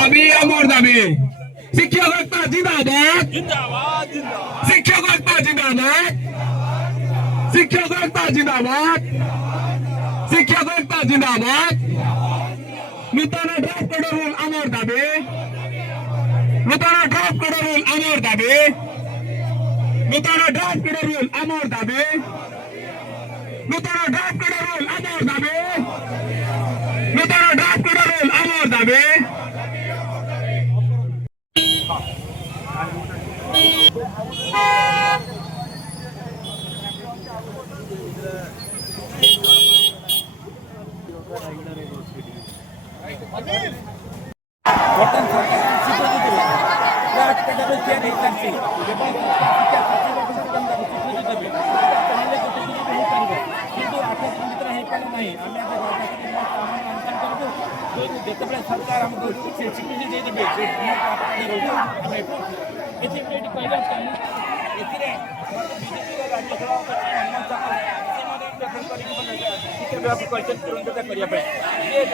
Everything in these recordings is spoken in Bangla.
দাবি আমার দাবি শিক্ষক ঐক্য জিন্দাবাদ শিক্ষক ঐক্য জিন্দাবাদ শিক্ষক ঐক্য জিন্দাবাদ শিক্ষক ঐক্য জিন্দাবাদ নূতন ড্রাফট কোড রুল আমার দাবি নূতন ড্রাফট কোড রুল আমার দাবি নূতন ড্রাফট কোড রুল আমার দাবি নূতন ড্রাফট কোড রুল আমার দাবি নূতন ড্রাফট কোড রুল আমার দাবি যেতবে সরকার আমাকে স্বীকৃতি ଦେଇଦେବେ এଥିରେ ବିଜେପିର ରାଜ୍ୟ ତୁରନ୍ତ କରିବା ପାଇଁ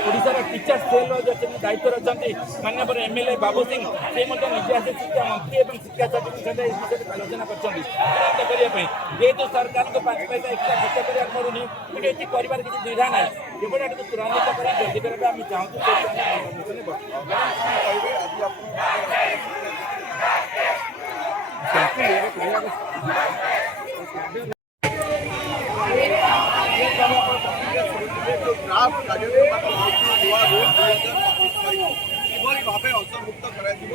ଓଡ଼ିଶାର ଟିଚର୍ସ ସେଲ୍ର ଦାୟିତ୍ୱରେ ଅଛନ୍ତି ମାନ୍ୟବର MLA ବାବୁ ସିଂ ସେ ମଧ୍ୟ ନିଜେ ଆସି ଶିକ୍ଷା ମନ୍ତ୍ରୀ ଏବଂ ଶିକ୍ଷା ସଚିବ ସହିତ ଏ ବିଷୟରେ ଆଲୋଚନା କରିଛନ୍ତି ତୁରନ୍ତ କରିବା ପାଇଁ ଯେହେତୁ ସରକାରଙ୍କୁ 5 ପଇସା ଏକ୍ସଟ୍ରା ଖର୍ଚ୍ଚ କରିବାକୁ ପଡ଼ୁନି କିନ୍ତୁ ଏଠି କରିବାର କିଛି ଦ୍ୱିଧା ନାହିଁ ଏପଟେ ଏଟାକୁ ତ୍ୱରାନ୍ୱିତ କରି ଜଲ୍ଦି କରିବା ପାଇଁ ଆମେ ଚାହୁଁଛୁ কিভাবে ভাবে অন্তর্ভুক্ত করাযিব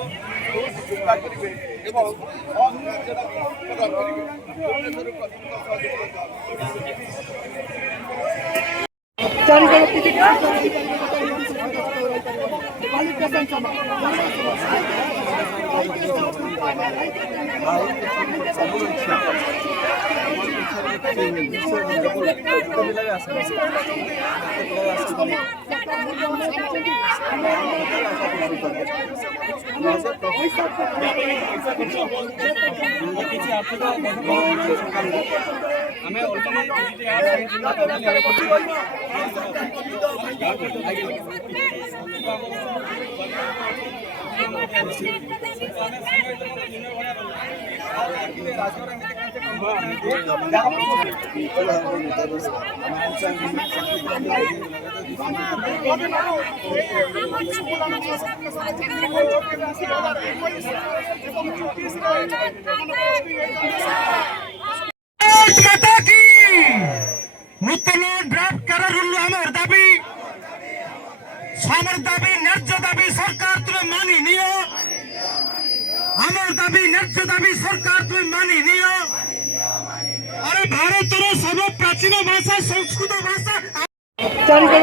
চিন্তা করবে এবং প্রদান করবে নূতন ড্রাফট করা রুল আমার দাবি আমার দাবি ন্যায্য দাবি সরকার তুমি মানি নিও আমার দাবি ন্যায্য দাবি সরকার তুমি মানি নিও আরে ভারতের সর্ব প্রাচীন ভাষা সংস্কৃত ভাষা এবং